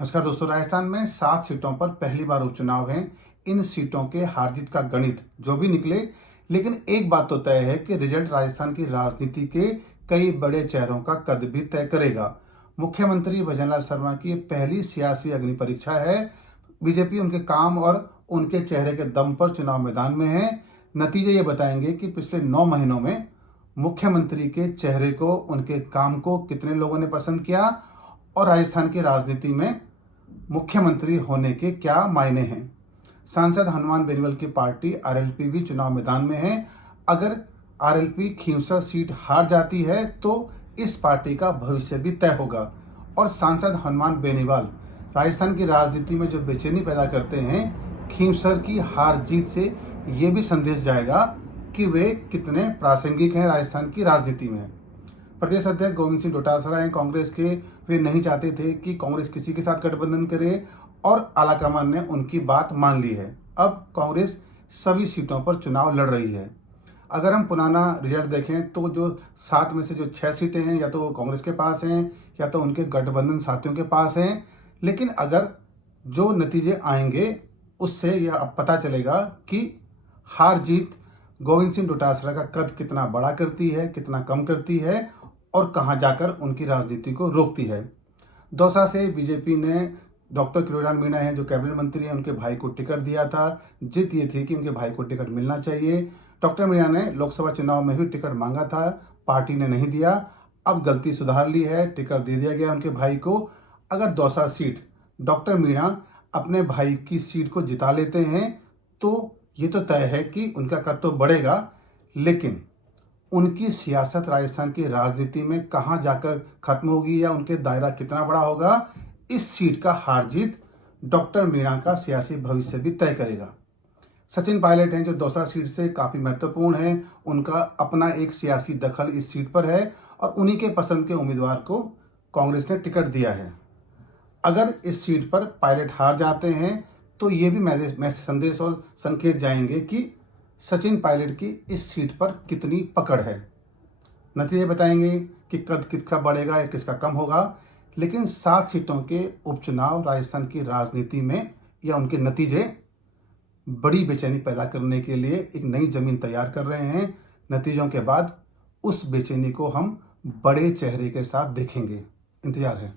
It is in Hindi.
नमस्कार दोस्तों, राजस्थान में 7 सीटों पर पहली बार उपचुनाव है। इन सीटों के हार जीत का गणित जो भी निकले, लेकिन एक बात तो तय है कि रिजल्ट राजस्थान की राजनीति के कई बड़े चेहरों का कद भी तय करेगा। मुख्यमंत्री भजनलाल शर्मा की पहली सियासी अग्नि परीक्षा है। बीजेपी उनके काम और उनके चेहरे के दम पर चुनाव मैदान में है। नतीजे ये बताएंगे कि पिछले 9 महीनों में मुख्यमंत्री के चेहरे को, उनके काम को कितने लोगों ने पसंद किया और राजस्थान की राजनीति में मुख्यमंत्री होने के क्या मायने हैं। सांसद हनुमान बेनीवाल की पार्टी आरएलपी भी चुनाव मैदान में है। अगर आरएलपी खींवसर सीट हार जाती है तो इस पार्टी का भविष्य भी तय होगा। और सांसद हनुमान बेनीवाल राजस्थान की राजनीति में जो बेचैनी पैदा करते हैं, खींवसर की हार जीत से ये भी संदेश जाएगा कि वे कितने प्रासंगिक हैं राजस्थान की राजनीति में। प्रदेश अध्यक्ष गोविंद सिंह डोटासरा हैं कांग्रेस के। वे नहीं चाहते थे कि कांग्रेस किसी के साथ गठबंधन करे और आलाकमान ने उनकी बात मान ली है। अब कांग्रेस सभी सीटों पर चुनाव लड़ रही है। अगर हम पुराना रिजल्ट देखें तो जो 7 में से जो 6 सीटें हैं या तो कांग्रेस के पास हैं या तो उनके गठबंधन साथियों के पास हैं। लेकिन अगर जो नतीजे आएंगे उससे यह अब पता चलेगा कि हार जीत गोविंद सिंह डोटासरा का कद कितना बड़ा करती है, कितना कम करती है और कहां जाकर उनकी राजनीति को रोकती है। दौसा से बीजेपी ने डॉक्टर किरोड़ीलाल मीणा हैं जो कैबिनेट मंत्री हैं, उनके भाई को टिकट दिया था। जिद ये थी कि उनके भाई को टिकट मिलना चाहिए। डॉक्टर मीणा ने लोकसभा चुनाव में भी टिकट मांगा था, पार्टी ने नहीं दिया। अब गलती सुधार ली है, टिकट दे दिया गया उनके भाई को। अगर दौसा सीट डॉक्टर मीणा अपने भाई की सीट को जिता लेते हैं तो ये तो तय है कि उनका कद तो बढ़ेगा, लेकिन उनकी सियासत राजस्थान की राजनीति में कहां जाकर खत्म होगी या उनके दायरा कितना बड़ा होगा, इस सीट का हार जीत डॉक्टर मीणा का सियासी भविष्य भी तय करेगा। सचिन पायलट हैं जो दौसा सीट से काफी महत्वपूर्ण है। उनका अपना एक सियासी दखल इस सीट पर है और उन्हीं के पसंद के उम्मीदवार को कांग्रेस ने टिकट दिया है। अगर इस सीट पर पायलट हार जाते हैं तो ये भी मैसेज संदेश और संकेत जाएंगे कि सचिन पायलट की इस सीट पर कितनी पकड़ है। नतीजे बताएंगे कि कद किसका बढ़ेगा या किसका कम होगा। लेकिन 7 सीटों के उपचुनाव राजस्थान की राजनीति में या उनके नतीजे बड़ी बेचैनी पैदा करने के लिए एक नई जमीन तैयार कर रहे हैं। नतीजों के बाद उस बेचैनी को हम बड़े चेहरे के साथ देखेंगे। इंतजार है।